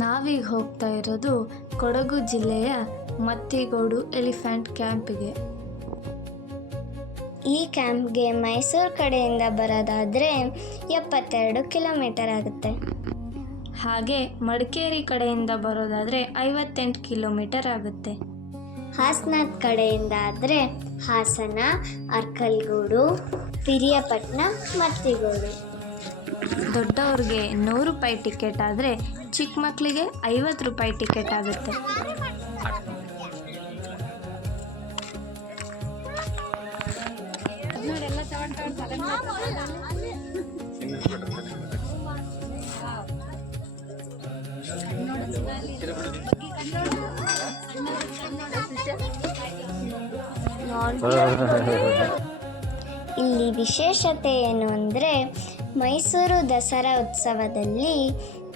ನಾವೀಗ ಹೋಗ್ತಾ ಇರೋದು ಕೊಡಗು ಜಿಲ್ಲೆಯ ಮತ್ತಿಗೋಡು ಎಲಿಫೆಂಟ್ ಕ್ಯಾಂಪಿಗೆ. ಈ ಕ್ಯಾಂಪ್ಗೆ ಮೈಸೂರು ಕಡೆಯಿಂದ ಬರೋದಾದರೆ 72 ಕಿಲೋಮೀಟರ್ ಆಗುತ್ತೆ. ಹಾಗೆ ಮಡಿಕೇರಿ ಕಡೆಯಿಂದ ಬರೋದಾದರೆ 58 ಕಿಲೋಮೀಟರ್ ಆಗುತ್ತೆ. ಹಾಸನ ಕಡೆಯಿಂದ ಆದರೆ ಹಾಸನ, ಅರ್ಕಲ್ಗೂಡು, ಪಿರಿಯಾಪಟ್ಟಣ, ಮತ್ತಿಗೋಡು. ದೊಡ್ಡವ್ರಿಗೆ 100 ರೂಪಾಯಿ ಟಿಕೆಟ್ ಆದರೆ ಚಿಕ್ಕ ಮಕ್ಕಳಿಗೆ 50 ರೂಪಾಯಿ ಟಿಕೆಟ್ ಆಗುತ್ತೆ. ಇಲ್ಲಿ ವಿಶೇಷತೆ ಏನು ಅಂದರೆ ಮೈಸೂರು ದಸರಾ ಉತ್ಸವದಲ್ಲಿ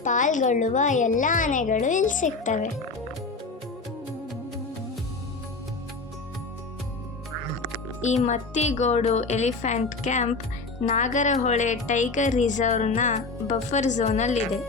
ಪಾಲ್ಗೊಳ್ಳುವ ಎಲ್ಲ ಆನೆಗಳು ಇಲ್ಲಿ ಸಿಗ್ತವೆ. ಈ Mathigodu elephant camp Nagarhole tiger ರಿಸರ್ವ್ನ ಬಫರ್ ಝೋನಲ್ಲಿದೆ.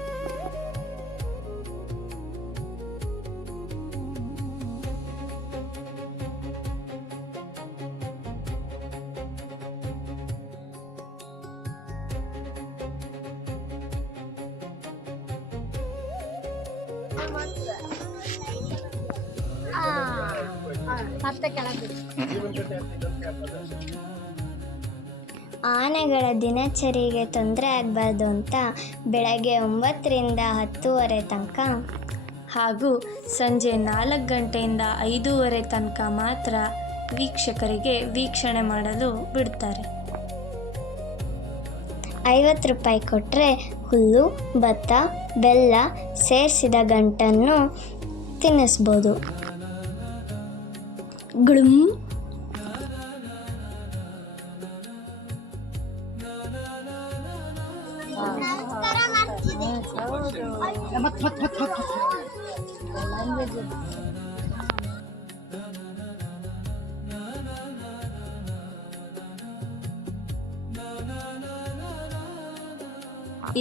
ಆನೆಗಳ ದಿನಚರಿಗೆ ತೊಂದರೆ ಆಗಬಾರ್ದು ಅಂತ ಬೆಳಗ್ಗೆ 9ರಿಂದ 10:30 ತನಕ ಹಾಗೂ ಸಂಜೆ 4 ಗಂಟೆಯಿಂದ 5:30 ತನಕ ಮಾತ್ರ ವೀಕ್ಷಕರಿಗೆ ವೀಕ್ಷಣೆ ಮಾಡಲು ಬಿಡ್ತಾರೆ. 50 ರೂಪಾಯಿ ಕೊಟ್ಟರೆ ಹುಲ್ಲು, ಭತ್ತ, ಬೆಲ್ಲ ಸೇರಿಸಿದ ಗಂಟನ್ನು ತಿನ್ನಿಸ್ಬೋದು. ಗುಳುಂ.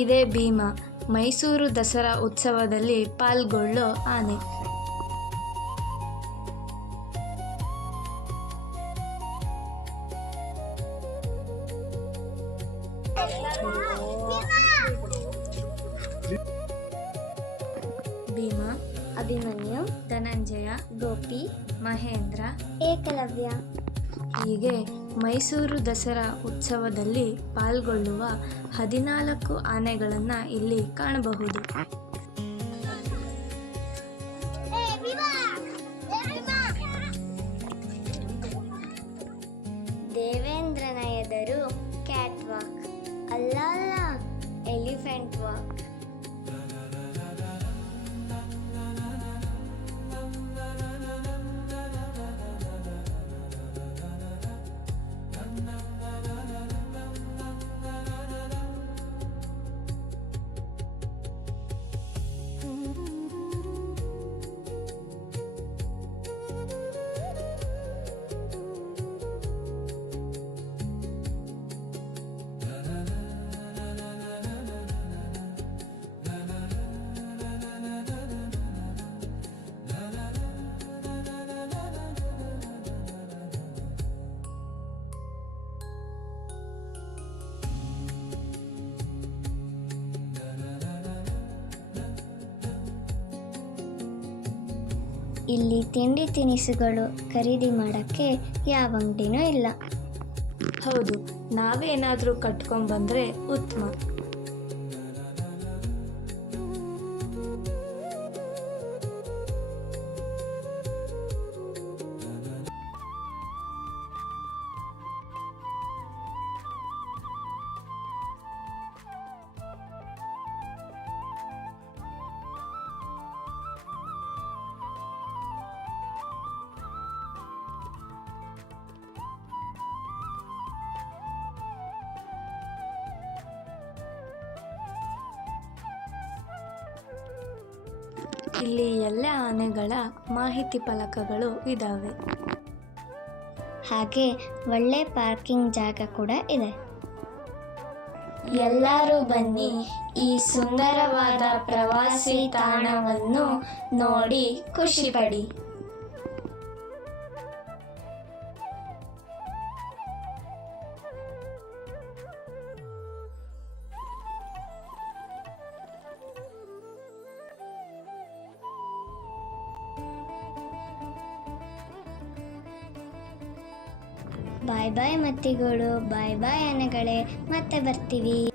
ಇದೇ ಭೀಮ, ಮೈಸೂರು ದಸರಾ ಉತ್ಸವದಲ್ಲಿ ಪಾಲ್ಗೊಳ್ಳೋ ಆನೆ. ಭೀಮ, ಅಭಿಮನ್ಯು, ಧನಂಜಯ, ಗೋಪಿ, ಮಹೇಂದ್ರ, ಏಕಲವ್ಯ ಹೀಗೆ ಮೈಸೂರು ದಸರಾ ಉತ್ಸವದಲ್ಲಿ ಪಾಲ್ಗೊಳ್ಳುವ 14 ಆನೆಗಳನ್ನು ಇಲ್ಲಿ ಕಾಣಬಹುದು. ದೇವೇಂದ್ರನ ಎದುರು ಕ್ಯಾಟ್ ವಾಕ್, ಅಲ್ಲ ಎಲಿಫೆಂಟ್ ವಾಕ್. ಇಲ್ಲಿ ತಿಂಡಿ ತಿನಿಸುಗಳು ಖರೀದಿ ಮಾಡೋಕ್ಕೆ ಯಾವ ಅಂಗಡಿನೂ ಇಲ್ಲ. ಹೌದು, ನಾವೇನಾದರೂ ಕಟ್ಕೊಂಡ್ಬಂದರೆ ಉತ್ತಮ. ಇಲ್ಲಿ ಎಲ್ಲ ಆನೆಗಳ ಮಾಹಿತಿ ಫಲಕಗಳು ಇದ್ದಾವೆ. ಹಾಗೆ ಒಳ್ಳೆ ಪಾರ್ಕಿಂಗ್ ಜಾಗ ಕೂಡ ಇದೆ. ಎಲ್ಲರೂ ಬನ್ನಿ ಈ ಸುಂದರವಾದ ಪ್ರವಾಸಿ ತಾಣವನ್ನು ನೋಡಿ ಖುಷಿಪಡಿ. ಬಾಯ್ ಬಾಯ್ ಮತ್ತಿಗಳು, ಬಾಯ್ ಬಾಯ್ ಆನೆಗಳೇ, ಮತ್ತೆ ಬರ್ತೀವಿ.